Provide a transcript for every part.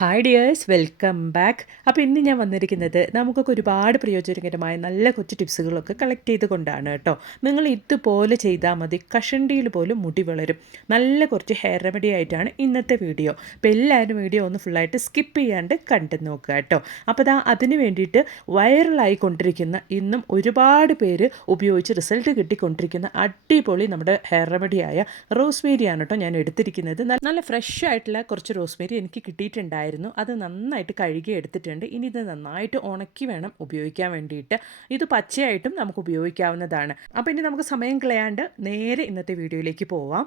Hi dears welcome back അപ്പോൾ ഇന്ന് ഞാൻ വന്നിരിക്കുന്നത് നമുക്കൊക്കെ ഒരുപാട് പ്രയോജനകരമായ നല്ല കൊച്ചു ടിപ്സുകളൊക്കെ കളക്ട് ചെയ്തുകൊണ്ടാണ് കേട്ടോ. നിങ്ങൾ ഇതുപോലെ ചെയ്താൽ മതി. കഷണ്ടിയിൽ പോലും മുടി വളരും. നല്ല കുറച്ച് ഹെയർ റെമഡി ആയിട്ടാണ് ഇന്നത്തെ വീഡിയോ അപ്പോൾ എല്ലാവരും വീഡിയോ ഒന്ന് ഫുള്ളായിട്ട് സ്കിപ്പ് ചെയ്യാണ്ട് കണ്ടു നോക്കുക കേട്ടോ. അപ്പോൾ ദാ അതിന് വേണ്ടിയിട്ട് വൈറലായി കൊണ്ടിരിക്കുന്ന ഇന്നും ഒരുപാട് പേര് ഉപയോഗിച്ച് റിസൾട്ട് കിട്ടിക്കൊണ്ടിരിക്കുന്ന അടിപൊളി നമ്മുടെ ഹെയർ റെമഡിയായ റോസ്മേരിയാണ് കേട്ടോ ഞാൻ എടുത്തിരിക്കുന്നത്. നല്ല ഫ്രഷ് ആയിട്ടുള്ള കുറച്ച് റോസ്മേരി എനിക്ക് കിട്ടിയിട്ടുണ്ടായിരുന്നു. അത് നന്നായിട്ട് കഴുകി എടുത്തിട്ടുണ്ട്. ഇനി ഇത് നന്നായിട്ട് ഉണക്കി വേണം ഉപയോഗിക്കാൻ വേണ്ടിയിട്ട്. ഇത് പച്ചയായിട്ടും നമുക്ക് ഉപയോഗിക്കാവുന്നതാണ്. അപ്പോൾ ഇനി നമുക്ക് സമയം കളയാണ്ട് നേരെ ഇന്നത്തെ വീഡിയോയിലേക്ക് പോവാം.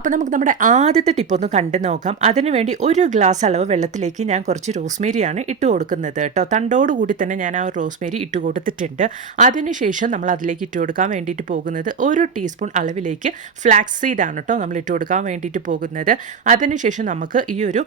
അപ്പോൾ നമുക്ക് നമ്മുടെ ആദ്യത്തെ ടിപ്പ് ഒന്ന് കണ്ടു നോക്കാം. അതിനുവേണ്ടി ഒരു ഗ്ലാസ് അളവ് വെള്ളത്തിലേക്ക് ഞാൻ കുറച്ച് റോസ്മേരിയാണ് ഇട്ട് കൊടുക്കുന്നത് കേട്ടോ. തണ്ടോട് കൂടി തന്നെ ഞാൻ ആ റോസ്മേരി ഇട്ട് കൊടുത്തിട്ടുണ്ട്. അതിനുശേഷം നമ്മൾ അതിലേക്ക് ഇട്ട് കൊടുക്കാൻ വേണ്ടിയിട്ട് പോകുന്നത് ഒരു ടീസ്പൂൺ അളവിലേക്ക് ഫ്ലാക്സ് സീഡാണ് കേട്ടോ നമ്മൾ ഇട്ട് കൊടുക്കാൻ വേണ്ടിയിട്ട് പോകുന്നത്. അതിനുശേഷം നമുക്ക് ഈ ഒരു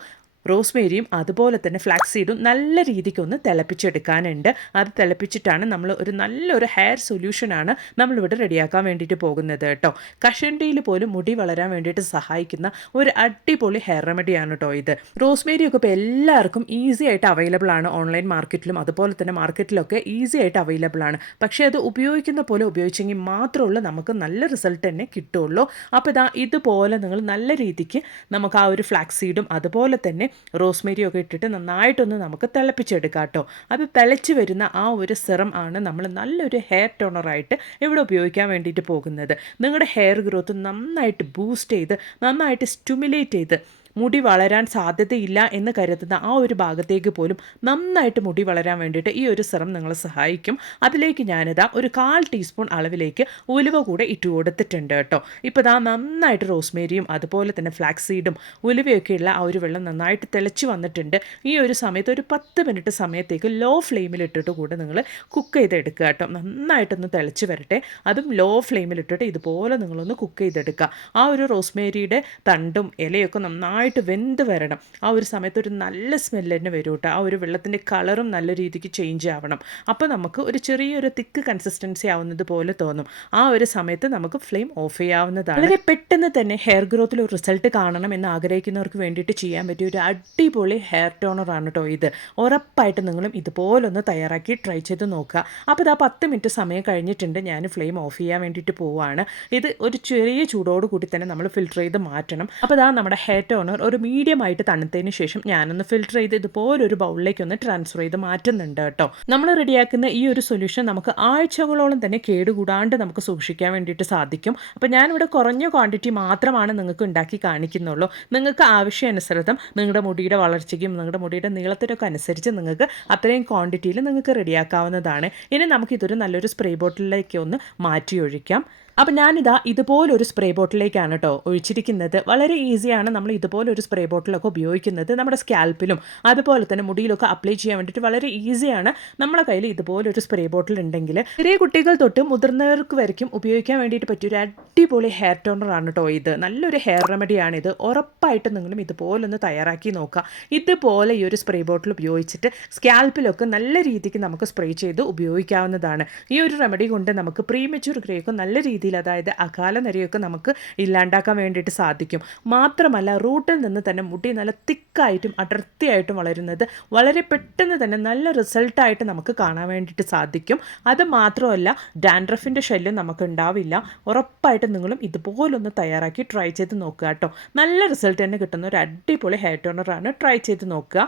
റോസ്മേരിയും അതുപോലെ തന്നെ ഫ്ലാക്സ് സീഡും നല്ല രീതിക്കൊന്ന് തിളപ്പിച്ചെടുക്കാനുണ്ട്. അത് തിളപ്പിച്ചിട്ടാണ് നമ്മൾ ഒരു നല്ലൊരു ഹെയർ സൊല്യൂഷനാണ് നമ്മളിവിടെ റെഡിയാക്കാൻ വേണ്ടിയിട്ട് പോകുന്നത് കേട്ടോ. കഷണ്ടിയിൽ പോലും മുടി വളരാൻ വേണ്ടിയിട്ട് സഹായിക്കുന്ന ഒരു അടിപൊളി ഹെയർ റെമഡിയാണ് കേട്ടോ ഇത്. റോസ്മേരി ഒക്കെ ഇപ്പോൾ എല്ലാവർക്കും ഈസി ആയിട്ട് അവൈലബിൾ ആണ് ഓൺലൈൻ മാർക്കറ്റിലും അതുപോലെ തന്നെ മാർക്കറ്റിലൊക്കെ ഈസി ആയിട്ട് അവൈലബിൾ ആണ്. പക്ഷേ അത് ഉപയോഗിക്കുന്ന പോലെ ഉപയോഗിച്ചെങ്കിൽ മാത്രമുള്ളൂ നമുക്ക് നല്ല റിസൾട്ട് തന്നെ കിട്ടുള്ളൂ. അപ്പോൾ ഇതാ ഇതുപോലെ നിങ്ങൾ നല്ല രീതിക്ക് നമുക്ക് ആ ഒരു ഫ്ലാക്സ് സീഡും അതുപോലെ തന്നെ റോസ്മേരിയും ഒക്കെ ഇട്ടിട്ട് നന്നായിട്ടൊന്ന് നമുക്ക് തിളപ്പിച്ചെടുക്കാം കേട്ടോ അപ്പോൾ തിളച്ച് വരുന്ന ആ ഒരു സിറം ആണ് നമ്മൾ നല്ലൊരു ഹെയർ ടോണറായിട്ട് ഇവിടെ ഉപയോഗിക്കാൻ വേണ്ടിയിട്ട് പോകുന്നത്. നിങ്ങളുടെ ഹെയർ ഗ്രോത്ത് നന്നായിട്ട് ബൂസ്റ്റ് ചെയ്ത് നന്നായിട്ട് സ്റ്റിമുലേറ്റ് ചെയ്ത് മുടി വളരാൻ സാധ്യതയില്ല എന്ന് കരുതുന്ന ആ ഒരു ഭാഗത്തേക്ക് പോലും നന്നായിട്ട് മുടി വളരാൻ വേണ്ടിയിട്ട് ഈ ഒരു സിറം നിങ്ങളെ സഹായിക്കും. അതിലേക്ക് ഞാനിതാ ഒരു കാൽ ടീസ്പൂൺ അളവിലേക്ക് ഉലുവ കൂടെ ഇട്ട് കൊടുത്തിട്ടുണ്ട് കേട്ടോ. ഇപ്പോൾ ഇതാ നന്നായിട്ട് റോസ്മേരിയും അതുപോലെ തന്നെ ഫ്ലാക്സ് സീഡും ഉലുവയൊക്കെയുള്ള ആ ഒരു വെള്ളം നന്നായിട്ട് തിളച്ച് വന്നിട്ടുണ്ട്. ഈ ഒരു സമയത്ത് ഒരു പത്ത് മിനിറ്റ് സമയത്തേക്ക് ലോ ഫ്ലെയിമിൽ ഇട്ടിട്ട് കൂടെ നിങ്ങൾ കുക്ക് ചെയ്തെടുക്കുക കേട്ടോ. നന്നായിട്ടൊന്ന് തിളച്ച് വരട്ടെ. അതും ലോ ഫ്ലെയിമിൽ ഇട്ടിട്ട് ഇതുപോലെ നിങ്ങളൊന്ന് കുക്ക് ചെയ്തെടുക്കുക. ആ ഒരു റോസ്മേരിയുടെ തണ്ടും ഇലയൊക്കെ നന്നായിട്ട് വെന്ത് വരണം. ആ ഒരു സമയത്ത് ഒരു നല്ല സ്മെല്ല് തന്നെ വരും കേട്ടോ ആ ഒരു വെള്ളത്തിന്റെ കളറും നല്ല രീതിക്ക് ചേഞ്ച് ആവണം. അപ്പോൾ നമുക്ക് ഒരു ചെറിയൊരു തിക്ക് കൺസിസ്റ്റൻസി ആവുന്നത് പോലെ തോന്നും. ആ ഒരു സമയത്ത് നമുക്ക് ഫ്ലെയിം ഓഫ് ചെയ്യാവുന്നതാണ്. വളരെ പെട്ടെന്ന് തന്നെ ഹെയർ ഗ്രോത്തിൽ ഒരു റിസൾട്ട് കാണണം എന്ന് ആഗ്രഹിക്കുന്നവർക്ക് വേണ്ടിയിട്ട് ചെയ്യാൻ പറ്റിയ ഒരു അടിപൊളി ഹെയർ ടോണറാണ് കേട്ടോ ഇത്. ഉറപ്പായിട്ട് നിങ്ങളും ഇതുപോലൊന്ന് തയ്യാറാക്കി ട്രൈ ചെയ്ത് നോക്കുക. അപ്പോൾ ഇതാ പത്ത് മിനിറ്റ് സമയം കഴിഞ്ഞിട്ടുണ്ട്. ഞാൻ ഫ്ലെയിം ഓഫ് ചെയ്യാൻ വേണ്ടിയിട്ട് പോവുകയാണ് ഇത് ഒരു ചെറിയ ചൂടോട് കൂടി തന്നെ നമ്മൾ ഫിൽറ്റർ ചെയ്ത് മാറ്റണം. അപ്പോൾ ഇതാ നമ്മുടെ ഹെയർ ടോണർ ഒരു മീഡിയം ആയിട്ട് തണുത്തതിന് ശേഷം ഞാനൊന്ന് ഫിൽറ്റർ ചെയ്ത് ഇതുപോലെ ഒരു ബൗളിലേക്ക് ഒന്ന് ട്രാൻസ്ഫർ ചെയ്ത് മാറ്റുന്നുണ്ട് കേട്ടോ. നമ്മൾ റെഡിയാക്കുന്ന ഈ ഒരു സൊല്യൂഷൻ നമുക്ക് ആഴ്ചകളോളം തന്നെ കേടുകൂടാണ്ട് നമുക്ക് സൂക്ഷിക്കാൻ വേണ്ടിയിട്ട് സാധിക്കും. അപ്പോൾ ഞാനിവിടെ കുറഞ്ഞ ക്വാണ്ടിറ്റി മാത്രമാണ് നിങ്ങൾക്ക് ഉണ്ടാക്കി കാണിക്കുന്നുള്ളൂ. നിങ്ങൾക്ക് ആവശ്യാനുസൃതം നിങ്ങളുടെ മുടിയുടെ വളർച്ചയ്ക്കും നിങ്ങളുടെ മുടിയുടെ നീളത്തിനൊക്കെ അനുസരിച്ച് നിങ്ങൾക്ക് അത്രയും ക്വാണ്ടിറ്റിയിൽ നിങ്ങൾക്ക് റെഡിയാക്കാവുന്നതാണ് ഇനി നമുക്കിതൊരു നല്ലൊരു സ്പ്രേ ബോട്ടിലേക്ക് ഒന്ന് മാറ്റി ഒഴിക്കാം അപ്പം ഞാനിതാ ഇതുപോലൊരു സ്പ്രേ ബോട്ടിലേക്കാണ് കേട്ടോ ഒഴിച്ചിരിക്കുന്നത്. വളരെ ഈസിയാണ് നമ്മൾ ഇതുപോലൊരു സ്പ്രേ ബോട്ടിലൊക്കെ ഉപയോഗിക്കുന്നത് നമ്മുടെ സ്കാൽപ്പിലും അതുപോലെ തന്നെ മുടിയിലൊക്കെ അപ്ലൈ ചെയ്യാൻ വേണ്ടിയിട്ട് വളരെ ഈസിയാണ് നമ്മുടെ കയ്യിൽ ഇതുപോലൊരു സ്പ്രേ ബോട്ടിൽ ഉണ്ടെങ്കിൽ. ചെറിയ കുട്ടികൾ തൊട്ട് മുതിർന്നവർക്ക് വരയ്ക്കും ഉപയോഗിക്കാൻ വേണ്ടിയിട്ട് പറ്റിയ ഒരു അടിപൊളി ഹെയർ ടോണറാണ് കേട്ടോ ഇത്. നല്ലൊരു ഹെയർ റെമഡിയാണ് ഇത്. ഉറപ്പായിട്ട് നിങ്ങളും ഇതുപോലൊന്ന് തയ്യാറാക്കി നോക്കുക. ഇതുപോലെ ഈ ഒരു സ്പ്രേ ബോട്ടിൽ ഉപയോഗിച്ചിട്ട് സ്കാൽപ്പിലൊക്കെ നല്ല രീതിക്ക് നമുക്ക് സ്പ്രേ ചെയ്ത് ഉപയോഗിക്കാവുന്നതാണ്. ഈ ഒരു റെമഡി കൊണ്ട് നമുക്ക് പ്രീമച്യൂർ ഗ്രേയൊക്കെ നല്ല രീതിയിൽ അതായത് അകാല നിരയൊക്കെ നമുക്ക് ഇല്ലാണ്ടാക്കാൻ വേണ്ടിയിട്ട് സാധിക്കും. മാത്രമല്ല റൂട്ടിൽ നിന്ന് തന്നെ മുടി നല്ല തിക്കായിട്ടും അടർത്തിയായിട്ടും വളരുന്നത് വളരെ പെട്ടെന്ന് തന്നെ നല്ല റിസൾട്ടായിട്ട് നമുക്ക് കാണാൻ വേണ്ടിയിട്ട് സാധിക്കും. അത് മാത്രമല്ല ഡാൻഡ്രഫിന്റെ ശല്യം നമുക്ക് ഉണ്ടാവില്ല ഉറപ്പായിട്ടും നിങ്ങളും ഇതുപോലൊന്ന് തയ്യാറാക്കി ട്രൈ ചെയ്ത് നോക്കുക കേട്ടോ. നല്ല റിസൾട്ട് തന്നെ കിട്ടുന്ന ഒരു അടിപൊളി ഹെയർ ടോണറാണ് ട്രൈ ചെയ്ത് നോക്കുക.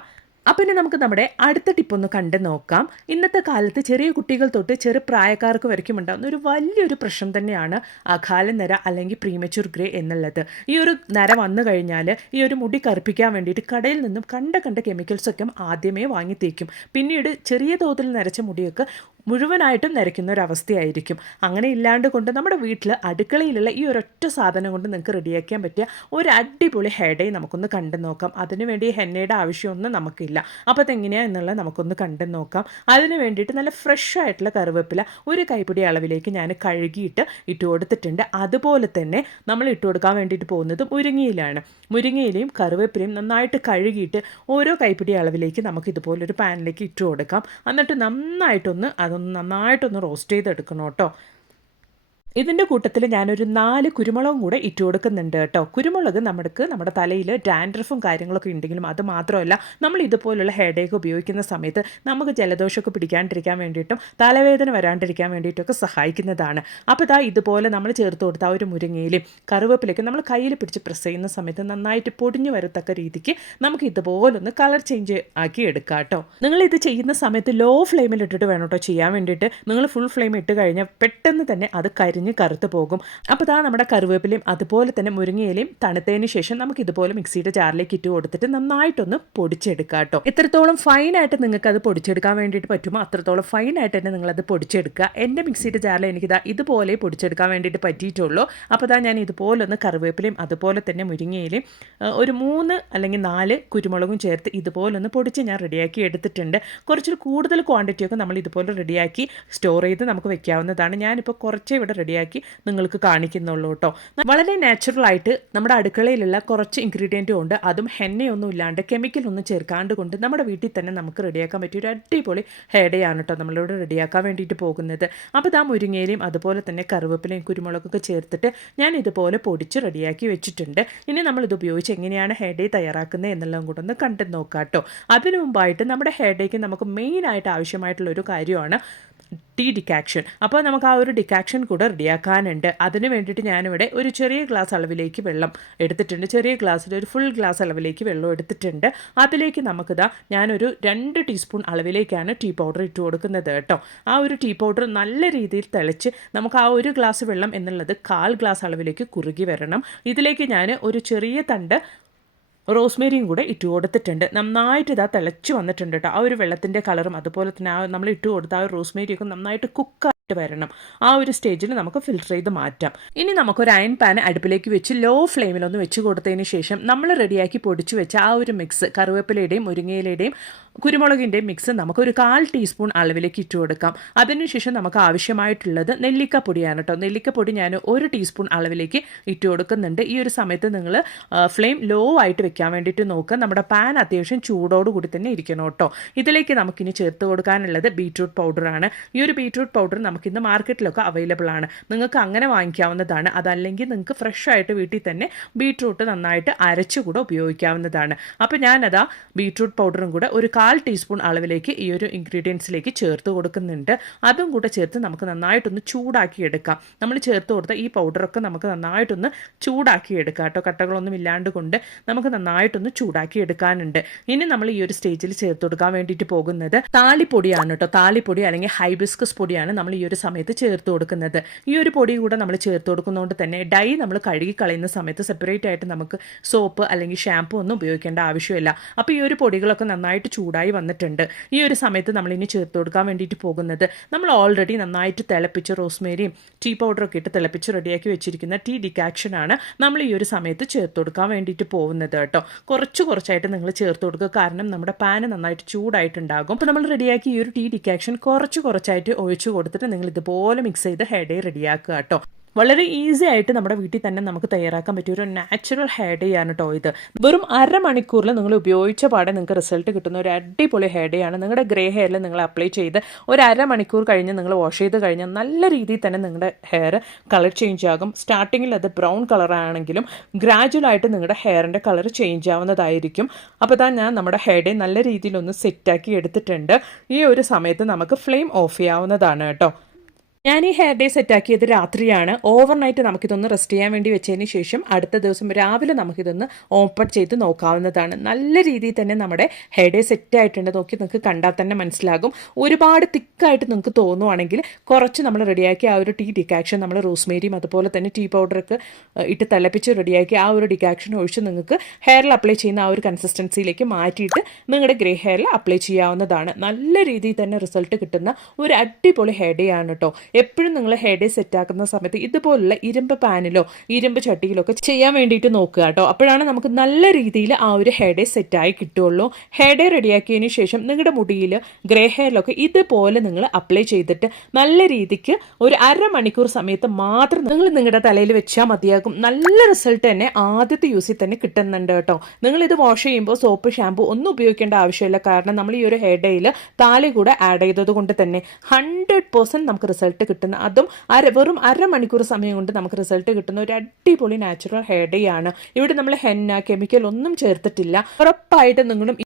അപ്പം ഇനി നമുക്ക് നമ്മുടെ അടുത്ത ടിപ്പ് ഒന്ന് കണ്ട് നോക്കാം. ഇന്നത്തെ കാലത്ത് ചെറിയ കുട്ടികൾ തൊട്ട് ചെറു പ്രായക്കാർക്ക് വരയ്ക്കും ഉണ്ടാകുന്ന ഒരു വലിയൊരു പ്രശ്നം തന്നെയാണ് അകാല നര അല്ലെങ്കിൽ പ്രീമച്യൂർ ഗ്രേ എന്നുള്ളത്. ഈ ഒരു നര വന്നു കഴിഞ്ഞാൽ ഈ ഒരു മുടി കറുപ്പിക്കാൻ വേണ്ടിയിട്ട് കടയിൽ നിന്നും കണ്ട കണ്ട കെമിക്കൽസൊക്കെ ആദ്യമേ വാങ്ങി തേക്കും. പിന്നീട് ചെറിയ തോതിൽ നരച്ച മുടിയൊക്കെ മുഴുവനായിട്ടും നിരക്കുന്ന ഒരു അവസ്ഥയായിരിക്കും അങ്ങനെ ഇല്ലാണ്ട് കൊണ്ട് നമ്മുടെ വീട്ടിൽ അടുക്കളയിലുള്ള ഈ ഒരൊറ്റ സാധനം കൊണ്ട് നിങ്ങൾക്ക് റെഡിയാക്കാൻ പറ്റിയ ഒരു അടിപൊളി ഹെയർ ഡേ നമുക്കൊന്ന് കണ്ടു നോക്കാം. അതിനുവേണ്ടി ഹെന്നയുടെ ആവശ്യമൊന്നും നമുക്കില്ല. അപ്പോൾ അതെങ്ങനെയാണ് എന്നുള്ളത് നമുക്കൊന്ന് കണ്ടു നോക്കാം. അതിന് വേണ്ടിയിട്ട് നല്ല ഫ്രഷ് ആയിട്ടുള്ള കറിവേപ്പില ഒരു കൈപ്പിടി അളവിലേക്ക് ഞാൻ കഴുകിയിട്ട് ഇട്ട് കൊടുത്തിട്ടുണ്ട്. അതുപോലെ തന്നെ നമ്മൾ ഇട്ട് കൊടുക്കാൻ വേണ്ടിയിട്ട് പോകുന്നത് മുരിങ്ങയിലാണ്. മുരിങ്ങയിലയും കറിവേപ്പിലയും നന്നായിട്ട് കഴുകിയിട്ട് ഓരോ കൈപ്പിടി അളവിലേക്ക് നമുക്ക് ഇതുപോലൊരു പാനിലേക്ക് ഇട്ട് കൊടുക്കാം. എന്നിട്ട് നന്നായിട്ടൊന്ന് അതൊന്ന് നന്നായിട്ടൊന്ന് റോസ്റ്റ് ചെയ്തെടുക്കണം കേട്ടോ. ഇതിന്റെ കൂട്ടത്തിൽ ഞാനൊരു നാല് കുരുമുളകും കൂടെ ഇട്ട് കൊടുക്കുന്നുണ്ട് കേട്ടോ. കുരുമുളക് നമുക്ക് നമ്മുടെ തലയിൽ ഡാൻഡ്രഫും കാര്യങ്ങളൊക്കെ ഉണ്ടെങ്കിലും അത് മാത്രമല്ല നമ്മൾ ഇതുപോലുള്ള ഹെഡേക്ക് ഉപയോഗിക്കുന്ന സമയത്ത് നമുക്ക് ജലദോഷമൊക്കെ പിടിക്കാണ്ടിരിക്കാൻ വേണ്ടിയിട്ടും തലവേദന വരാണ്ടിരിക്കാൻ വേണ്ടിയിട്ടൊക്കെ സഹായിക്കുന്നതാണ്. അപ്പോൾ ഇതാ ഇതുപോലെ നമ്മൾ ചേർത്ത് കൊടുത്ത ആ ഒരു മുരിങ്ങയിലും കറിവേപ്പിലേക്ക് നമ്മൾ കയ്യിൽ പിടിച്ച് പ്രസ് ചെയ്യുന്ന സമയത്ത് നന്നായിട്ട് പൊടിഞ്ഞു വരത്തക്ക രീതിക്ക് നമുക്ക് ഇതുപോലൊന്ന് കളർ ചേഞ്ച് ആക്കി എടുക്കാം കേട്ടോ. നിങ്ങൾ ഇത് ചെയ്യുന്ന സമയത്ത് ലോ ഫ്ലെയിമിൽ ഇട്ടിട്ട് വേണം കേട്ടോ ചെയ്യാൻ വേണ്ടിയിട്ട്. നിങ്ങൾ ഫുൾ ഫ്ലെയിം ഇട്ട് കഴിഞ്ഞാൽ പെട്ടെന്ന് തന്നെ അത് കരിഞ്ഞ് കറുത്ത് പോകും. അപ്പോൾ ഇതാ നമ്മുടെ കറിവേപ്പിലയും അതുപോലെ തന്നെ മുരിങ്ങയിലയും തണുത്തതിന് ശേഷം നമുക്ക് ഇതുപോലെ മിക്സിയുടെ ജാറിലേക്ക് ഇട്ട് കൊടുത്തിട്ട് നന്നായിട്ടൊന്ന് പൊടിച്ചെടുക്കാം കേട്ടോ. എത്രത്തോളം ഫൈനായിട്ട് നിങ്ങൾക്ക് അത് പൊടിച്ചെടുക്കാൻ വേണ്ടിയിട്ട് പറ്റുമോ? അത്രത്തോളം ഫൈനായിട്ട് തന്നെ നിങ്ങളത് പൊടിച്ചെടുക്കുക. എന്റെ മിക്സിയുടെ ജാറിൽ എനിക്കിതാ ഇതുപോലെ പൊടിച്ചെടുക്കാൻ വേണ്ടിയിട്ട് പറ്റിയിട്ടുള്ളൂ. അപ്പോൾ ഇതാ ഞാൻ ഇതുപോലെ ഒന്ന് കറിവേപ്പിലയും അതുപോലെ തന്നെ മുരിങ്ങയിലയും ഒരു മൂന്ന് അല്ലെങ്കിൽ നാല് കുരുമുളകും ചേർത്ത് ഇതുപോലെ ഒന്ന് പൊടിച്ച് ഞാൻ റെഡിയാക്കി എടുത്തിട്ടുണ്ട്. കുറച്ചൊരു കൂടുതൽ ക്വാണ്ടിറ്റിയൊക്കെ നമ്മൾ ഇതുപോലെ റെഡിയാക്കി സ്റ്റോർ ചെയ്ത് നമുക്ക് വെക്കാവുന്നതാണ്. ഞാനിപ്പോൾ കുറച്ചേ ഇവിടെ റെഡിയാക്കി നിങ്ങൾക്ക് കാണിക്കുന്നുള്ളൂ കേട്ടോ. വളരെ നാച്ചുറലായിട്ട് നമ്മുടെ അടുക്കളയിലുള്ള കുറച്ച് ഇൻഗ്രീഡിയന്റും ഉണ്ട്. അതും ഹെന്നയൊന്നും ഇല്ലാണ്ട് കെമിക്കൽ ഒന്നും ചേർക്കാണ്ട് കൊണ്ട് നമ്മുടെ വീട്ടിൽ തന്നെ നമുക്ക് റെഡിയാക്കാൻ പറ്റിയ ഒരു അടിപൊളി ഹേഡയാണ് കേട്ടോ നമ്മളിവിടെ റെഡിയാക്കാൻ വേണ്ടിയിട്ട് പോകുന്നത്. അപ്പോൾ ഇതാ മുരിങ്ങയിലും അതുപോലെ തന്നെ കറിവേപ്പിലയും കുരുമുളകൊക്കെ ചേർത്തിട്ട് ഞാൻ ഇതുപോലെ പൊടിച്ച് റെഡിയാക്കി വെച്ചിട്ടുണ്ട്. ഇനി നമ്മളിത് ഉപയോഗിച്ച് എങ്ങനെയാണ് ഹെഡ് തയ്യാറാക്കുന്നത് എന്നെല്ലാം കൂടെ ഒന്ന് കണ്ടു നോക്കാം കേട്ടോ. അതിനു മുമ്പായിട്ട് നമ്മുടെ ഹെഡേക്ക് നമുക്ക് മെയിനായിട്ട് ആവശ്യമായിട്ടുള്ള ഒരു കാര്യമാണ് ടീ ഡിക്കാക്ഷൻ അപ്പോൾ നമുക്ക് ആ ഒരു ഡിക്കാക്ഷൻ കൂടെ റെഡിയാക്കാനുണ്ട്. അതിന് വേണ്ടിയിട്ട് ഞാനിവിടെ ഒരു ചെറിയ ഗ്ലാസ് അളവിലേക്ക് വെള്ളം എടുത്തിട്ടുണ്ട്. ചെറിയ ഗ്ലാസ്സിൽ ഒരു ഫുൾ ഗ്ലാസ് അളവിലേക്ക് വെള്ളം എടുത്തിട്ടുണ്ട്. അതിലേക്ക് നമുക്കിതാ ഞാനൊരു രണ്ട് ടീസ്പൂൺ അളവിലേക്കാണ് ടീ പൗഡർ ഇട്ട് കൊടുക്കുന്നത് കേട്ടോ. ആ ഒരു ടീ പൗഡർ നല്ല രീതിയിൽ തിളച്ച് നമുക്ക് ആ ഒരു ഗ്ലാസ് വെള്ളം എന്നുള്ളത് കാൽ ഗ്ലാസ് അളവിലേക്ക് കുറുകി വരണം. ഇതിലേക്ക് ഞാൻ ഒരു ചെറിയ തണ്ട് റോസ്മേരിയും കൂടെ ഇട്ട് കൊടുത്തിട്ടുണ്ട്. നന്നായിട്ട് ഇതാ തിളച്ച് വന്നിട്ടുണ്ട് കേട്ടോ ആ ഒരു വെള്ളത്തിന്റെ കളറും അതുപോലെ തന്നെ ആ നമ്മൾ ഇട്ട് കൊടുത്ത ആ റോസ്മേരിയൊക്കെ നന്നായിട്ട് കുക്കായിട്ട് വരണം. ആ ഒരു സ്റ്റേജിൽ നമുക്ക് ഫിൽറ്റർ ചെയ്ത് മാറ്റാം. ഇനി നമുക്കൊരു അയൺ പാൻ അടുപ്പിലേക്ക് വെച്ച് ലോ ഫ്ലെയിമിൽ ഒന്ന് വെച്ച് കൊടുത്തതിന് ശേഷം നമ്മൾ റെഡിയാക്കി പൊടിച്ചു വെച്ച ആ ഒരു മിക്സ് കറിവേപ്പിലയുടെയും മുരിങ്ങയിലയുടെയും കുരുമുളകിന്റെയും മിക്സ് നമുക്ക് ഒരു കാൽ ടീസ്പൂൺ അളവിലേക്ക് ഇട്ട് കൊടുക്കാം. അതിനുശേഷം നമുക്ക് ആവശ്യമായിട്ടുള്ളത് നെല്ലിക്കപ്പൊടിയാണ് കേട്ടോ നെല്ലിക്കപ്പൊടി ഞാൻ ഒരു ടീസ്പൂൺ അളവിലേക്ക് ഇട്ട് കൊടുക്കുന്നുണ്ട്. ഈ ഒരു സമയത്ത് നിങ്ങൾ ഫ്ലെയിം ലോ ആയിട്ട് വെക്കാൻ വേണ്ടിയിട്ട് നോക്കുക. നമ്മുടെ പാൻ അത്യാവശ്യം ചൂടോട് കൂടി തന്നെ ഇരിക്കണം കേട്ടോ ഇതിലേക്ക് നമുക്കിനി ചേർത്ത് കൊടുക്കാനുള്ളത് ബീറ്റ്റൂട്ട് പൗഡറാണ് ഈ ഒരു ബീറ്റ്റൂട്ട് പൗഡർ നമുക്കിന്ന് മാർക്കറ്റിലൊക്കെ അവൈലബിൾ ആണ്. നിങ്ങൾക്ക് അങ്ങനെ വാങ്ങിക്കാവുന്നതാണ്. അതല്ലെങ്കിൽ നിങ്ങൾക്ക് ഫ്രഷ് ആയിട്ട് വീട്ടിൽ തന്നെ ബീട്രൂട്ട് നന്നായിട്ട് അരച്ചുകൂടെ ഉപയോഗിക്കാവുന്നതാണ്. അപ്പോൾ ഞാനതാ ബീട്രൂട്ട് പൗഡറും കൂടെ ഒരു കാൽ ടീസ്പൂൺ അളവിലേക്ക് ഈ ഒരു ഇൻഗ്രീഡിയൻസിലേക്ക് ചേർത്ത് കൊടുക്കുന്നുണ്ട്. അതും കൂടെ ചേർത്ത് നമുക്ക് നന്നായിട്ടൊന്ന് ചൂടാക്കി എടുക്കാം. നമ്മൾ ചേർത്ത് കൊടുത്ത ഈ പൗഡറൊക്കെ നമുക്ക് നന്നായിട്ടൊന്ന് ചൂടാക്കി എടുക്കാം കേട്ടോ. കട്ടകളൊന്നും ഇല്ലാണ്ട് കൊണ്ട് നമുക്ക് നന്നായിട്ടൊന്ന് ചൂടാക്കി എടുക്കാനുണ്ട്. ഇനി നമ്മൾ ഈ ഒരു സ്റ്റേജിൽ ചേർത്ത് കൊടുക്കാൻ വേണ്ടിയിട്ട് പോകുന്നത് താലിപ്പൊടിയാണ് കേട്ടോ. താലിപ്പൊടി അല്ലെങ്കിൽ ഹൈബിസ്കസ് പൊടിയാണ് നമ്മൾ ഈ ഒരു സമയത്ത് ചേർത്ത് കൊടുക്കുന്നത്. ഈ ഒരു പൊടി കൂടെ നമ്മൾ ചേർത്ത് കൊടുക്കുന്നതുകൊണ്ട് തന്നെ ഡൈ നമ്മൾ കഴുകി കളയുന്ന സമയത്ത് സെപ്പറേറ്റ് ആയിട്ട് നമുക്ക് സോപ്പ് അല്ലെങ്കിൽ ഷാമ്പു ഒന്നും ഉപയോഗിക്കേണ്ട ആവശ്യമില്ല. അപ്പോൾ ഈ ഒരു പൊടികളൊക്കെ നന്നായിട്ട് ചൂടായി വന്നിട്ടുണ്ട്. ഈ ഒരു സമയത്ത് നമ്മൾ ഇനി ചേർത്ത് കൊടുക്കാൻ വേണ്ടിയിട്ട് പോകുന്നത് നമ്മൾ ഓൾറെഡി നന്നായിട്ട് തിളപ്പിച്ച് റോസ്മേരിയും ടീ പൗഡറൊക്കെ ഇട്ട് തിളപ്പിച്ച് റെഡിയാക്കി വെച്ചിരിക്കുന്ന ടീ ഡിക്കാക്ഷനാണ് നമ്മൾ ഈ ഒരു സമയത്ത് ചേർത്ത് കൊടുക്കാൻ വേണ്ടിയിട്ട് പോകുന്നത് കേട്ടോ. കുറച്ച് കുറച്ചായിട്ട് നിങ്ങൾ ചേർത്ത് കൊടുക്കുക. കാരണം നമ്മുടെ പാന് നന്നായിട്ട് ചൂടായിട്ടുണ്ടാകും. അപ്പോൾ നമ്മൾ റെഡിയാക്കി ഈ ഒരു ടീ ഡിക്കാക്ഷൻ കുറച്ച് കുറച്ചായിട്ട് ഒഴിച്ചു കൊടുത്തിട്ട് നിങ്ങൾ ഇതുപോലെ മിക്സ് ചെയ്ത് ഹെയർ ഡേ റെഡിയാക്കുക കേട്ടോ വളരെ ഈസി ആയിട്ട് നമ്മുടെ വീട്ടിൽ തന്നെ നമുക്ക് തയ്യാറാക്കാൻ പറ്റിയ ഒരു നാച്ചുറൽ ഹെയർ ഡേ ആണ് കേട്ടോ ഇത്. വെറും അരമണിക്കൂറിൽ നിങ്ങൾ ഉപയോഗിച്ച പാടെ നിങ്ങൾക്ക് റിസൾട്ട് കിട്ടുന്ന ഒരു അടിപൊളി ഹെയർ ഡേ ആണ്. നിങ്ങളുടെ ഗ്രേ ഹെയറിൽ നിങ്ങൾ അപ്ലൈ ചെയ്ത് ഒരു അരമണിക്കൂർ കഴിഞ്ഞ് നിങ്ങൾ വാഷ് ചെയ്ത് കഴിഞ്ഞാൽ നല്ല രീതിയിൽ തന്നെ നിങ്ങളുടെ ഹെയർ കളർ ചേഞ്ച് ആകും. സ്റ്റാർട്ടിങ്ങിൽ അത് ബ്രൗൺ കളറാണെങ്കിലും ഗ്രാജുവലായിട്ട് നിങ്ങളുടെ ഹെയറിന്റെ കളർ ചേഞ്ച് ആവുന്നതായിരിക്കും. അപ്പോൾ താൻ ഞാൻ നമ്മുടെ ഹെയർ ഡേ നല്ല രീതിയിലൊന്ന് സെറ്റാക്കി എടുത്തിട്ടുണ്ട്. ഈ ഒരു സമയത്ത് നമുക്ക് ഫ്ലെയിം ഓഫ് ചെയ്യാവുന്നതാണ് കേട്ടോ ഞാൻ ഈ ഹെയർ ഡേ സെറ്റ് സെറ്റാക്കിയത് രാത്രിയാണ്. ഓവർനൈറ്റ് നമുക്കിതൊന്ന് റെസ്റ്റ് ചെയ്യാൻ വേണ്ടി വെച്ചതിന് ശേഷം അടുത്ത ദിവസം രാവിലെ നമുക്കിതൊന്ന് ഓപ്പൺ ചെയ്ത് നോക്കാവുന്നതാണ്. നല്ല രീതിയിൽ തന്നെ നമ്മുടെ ഹെയർ ഡേ സെറ്റ് ആയിട്ടുണ്ട്. നോക്കി നിങ്ങൾക്ക് കണ്ടാൽ തന്നെ മനസ്സിലാകും. ഒരുപാട് തിക്കായിട്ട് നിങ്ങൾക്ക് തോന്നുവാണെങ്കിൽ കുറച്ച് നമ്മൾ റെഡിയാക്കി ആ ഒരു ടീ ഡിക്കാക്ഷൻ നമ്മൾ റോസ്മേരിയും അതുപോലെ തന്നെ ടീ പൗഡറൊക്കെ ഇട്ട് തിളപ്പിച്ച് റെഡിയാക്കി ആ ഒരു ഡിക്കാക്ഷൻ ഒഴിച്ച് നിങ്ങൾക്ക് ഹെയറിൽ അപ്ലൈ ചെയ്യുന്ന ആ ഒരു കൺസിസ്റ്റൻസിയിലേക്ക് മാറ്റിയിട്ട് നിങ്ങളുടെ ഗ്രേ ഹെയറിൽ അപ്ലൈ ചെയ്യാവുന്നതാണ്. നല്ല രീതിയിൽ തന്നെ റിസൾട്ട് കിട്ടുന്ന ഒരു അടിപൊളി ഹെയർ ഡേ ആണ് കേട്ടോ എപ്പോഴും നിങ്ങൾ ഹെയർ ഡേ സെറ്റ് ആക്കുന്ന സമയത്ത് ഇതുപോലുള്ള ഇരുമ്പ് പാനിലോ ഇരുമ്പ് ചട്ടിയിലോ ഒക്കെ ചെയ്യാൻ വേണ്ടിയിട്ട് നോക്കുക കേട്ടോ. അപ്പോഴാണ് നമുക്ക് നല്ല രീതിയിൽ ആ ഒരു ഹെയർ ഡേ സെറ്റായി കിട്ടുള്ളൂ. ഹെയർ ഡേ റെഡിയാക്കിയതിന് ശേഷം നിങ്ങളുടെ മുടിയിൽ ഗ്രേ ഹെയറിലൊക്കെ ഇതുപോലെ നിങ്ങൾ അപ്ലൈ ചെയ്തിട്ട് നല്ല രീതിക്ക് ഒരു അരമണിക്കൂർ സമയത്ത് മാത്രം നിങ്ങൾ നിങ്ങളുടെ തലയിൽ വെച്ചാൽ മതിയാകും. നല്ല റിസൾട്ട് തന്നെ ആദ്യത്തെ യൂസിൽ തന്നെ കിട്ടുന്നുണ്ട് കേട്ടോ. നിങ്ങൾ ഇത് വാഷ് ചെയ്യുമ്പോൾ സോപ്പ് ഷാമ്പു ഒന്നും ഉപയോഗിക്കേണ്ട ആവശ്യമില്ല. കാരണം നമ്മൾ ഈ ഒരു ഹെയർ ഡേയിൽ താലി കൂടെ ആഡ് ചെയ്തത് കൊണ്ട് തന്നെ ഹൺഡ്രഡ് നമുക്ക് റിസൾട്ട് കിട്ടുന്ന അതും അര വെറും അരമണിക്കൂർ സമയം കൊണ്ട് നമുക്ക് റിസൾട്ട് കിട്ടുന്ന ഒരു അടിപൊളി നാച്ചുറൽ ഹെയർ ഡേ ആണ്. ഇവിടെ നമ്മൾ ഹെന്ന കെമിക്കൽ ഒന്നും ചേർത്തിട്ടില്ല. ഉറപ്പായിട്ടും നിങ്ങളും